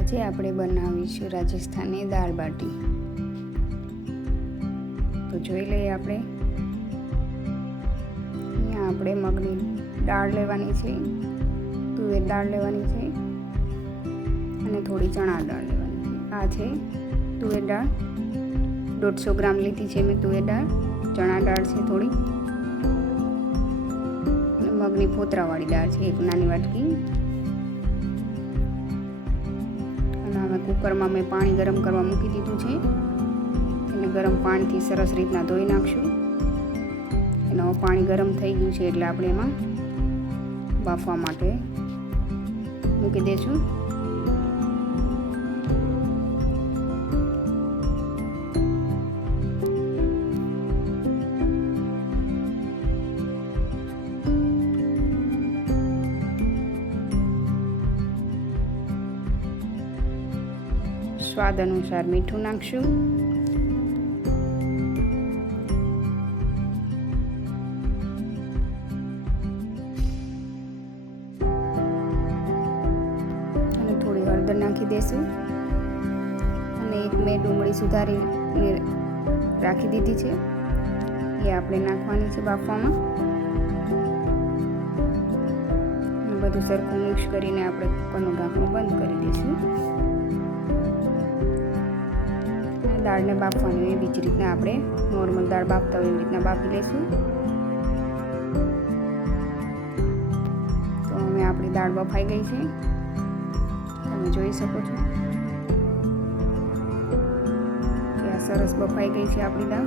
આજે આપણે બનાવીશું રાજસ્થાની દાળ બાટી. તો જોઈ લઈએ આપણે. અહીંયા આપણે મગની દાળ લેવાની છે, તુવેર દાળ લેવાની છે, અને થોડી ચણા દાળ લેવાની છે. આ છે તુવેર દાળ. દોઢસો ગ્રામ લીધી છે મેં તુવેર દાળ. ચણા દાળ છે થોડી. મગની ફોતરાવાળી દાળ છે, એક નાની વાટકી. કુકરમાં મેં પાણી ગરમ કરવા મૂકી દીધું છે. એને ગરમ પાણીથી સરસ રીતના ધોઈ નાખશું. એનો પાણી ગરમ થઈ ગયું છે એટલે આપણે એમાં બાફવા માટે મૂકી દઈશું સ્વાદ અનુસાર મીઠું નાખશું. અને થોડી હળદર નાખી દઈશું અને એક મેં ડુંગળી સુધારી રાખી દીધી છે. એ આપણે નાખવાની છે બાફવામાં. બધું સરખું મિક્સ કરીને આપણે કુકરનું ઢાંકણું બંધ કરી દઈશું. દાળને બાફવાની એવી જ રીતના આપણે નોર્મલ દાળ બાફતા હોય એવી રીતના બાફી લઈશું. તો હવે આપણી દાળ બફાઈ ગઈ છે. તમે જોઈ શકો છો. સરસ બફાઈ ગઈ છે આપણી દાળ.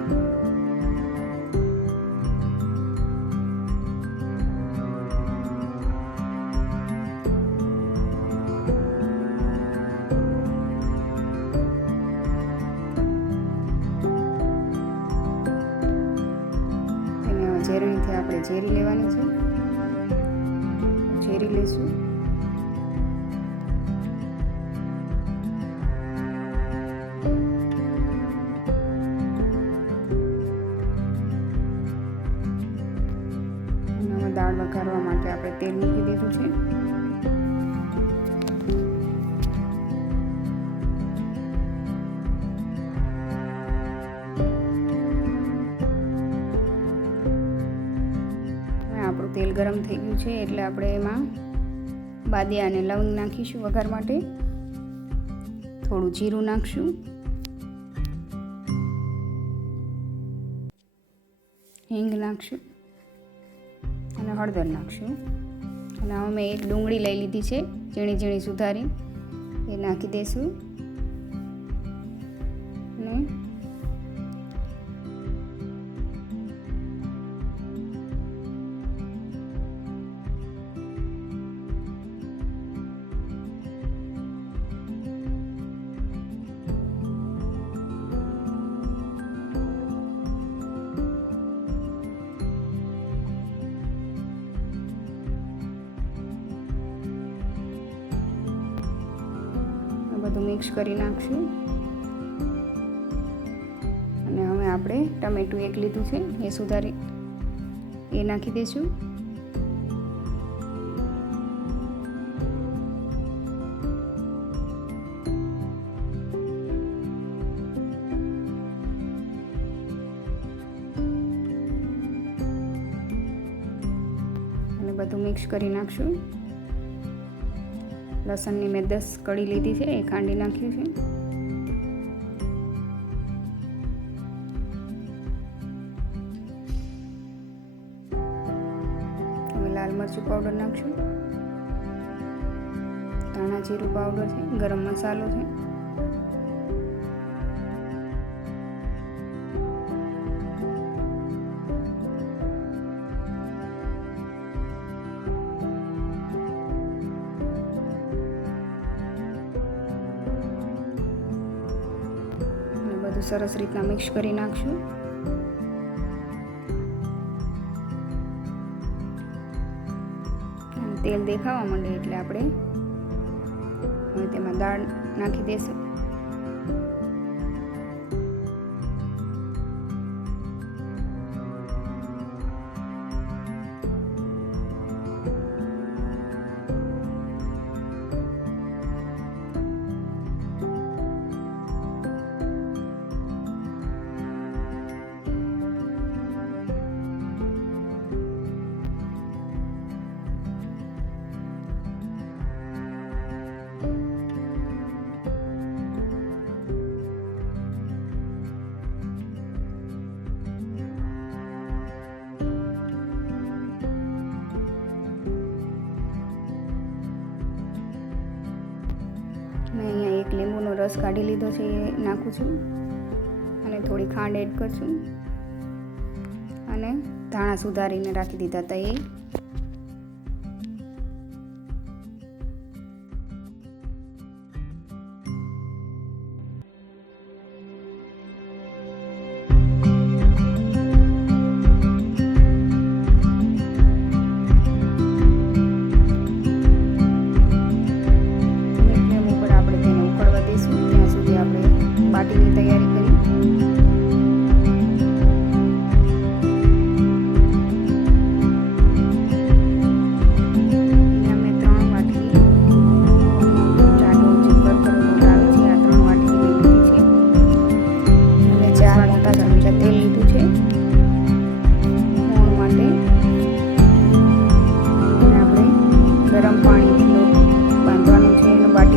ઝેરી લઈશું ગરમ થઈ ગયું છે એટલે આપણે એમાં બાદિયા અને લવંગ નાખીશું વઘાર માટે. થોડું જીરું નાખશું. હિંગ નાખશું. અને હળદર નાખશું. અને હવે મેં એક ડુંગળી લઈ લીધી છે, ઝીણી ઝીણી સુધારી. એ નાખી દઈશું અને બધું મિક્સ કરી નાખશું. અને હવે આપણે ટમેટું એક લીધું છે, એ સુધારી એ નાખી દઈશું. અને બધું મિક્સ કરી નાખશું. લસણની મેં દસ કળી લીધી છે એ ખાંડી નાખ્યું છે. હવે લાલ મરચું પાવડર નાખશું. ધાણા જીરું પાવડર છે, ગરમ મસાલો છે. બધું સરસ રીતના મિક્સ કરી નાખશું. તેલ દેખાવા માંડે એટલે આપણે હવે તેમાં દાળ નાખી દઈશું રસ કાઢી લીધો છે એ નાખું છું. અને થોડી ખાંડ એડ કરશું. અને ધાણા સુધારીને રાખી દીધા હતા એ.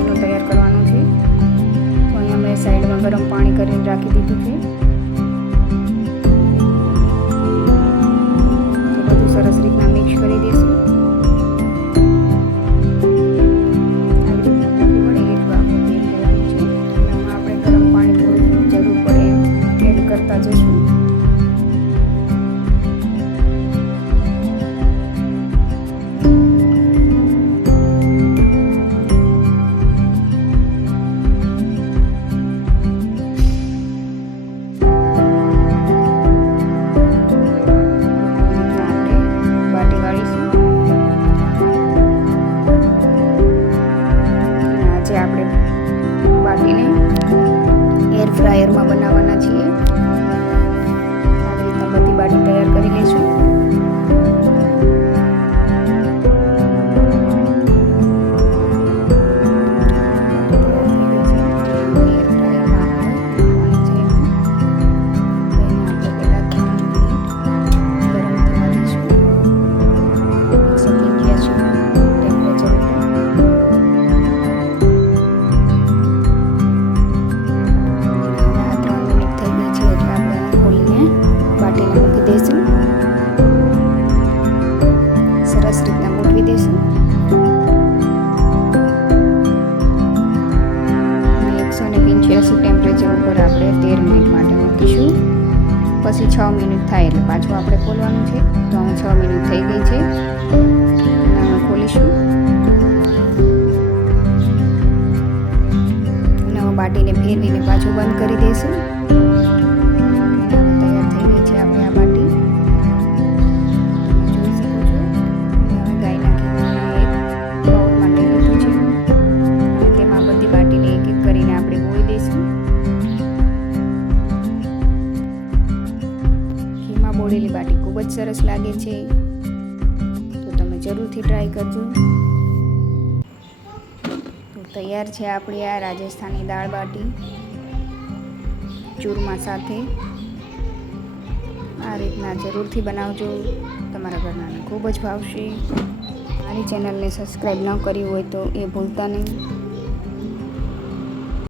છે તૈયાર કરવાનું છે. તો અહીંયા મેં સાઈડમાં ગરમ પાણી કરીને રાખી દીધું છે. બધું સરસ રીતના મિક્સ કરી દઈશું. પછી છ મિનિટ થાય એટલે પાછું આપણે ખોલવાનું છે. તો હું છ મિનિટ થઈ ગઈ છે. અને ખોલીશું. અને બાટીને ફેરવીને પાછું બંધ કરી દઈશું. સરસ લાગે છે. તો તમે જરૂરથી ટ્રાય કરજો. તો તૈયાર છે આપણી આ રાજસ્થાની દાળ બાટી. ચૂરમા સાથે. આ રીતના જરૂરથી બનાવજો. તમારા ઘરનાને ખૂબ જ ભાવશે. મારી ચેનલને સબસ્ક્રાઈબ ન કરી હોય તો એ ભૂલતા નહીં.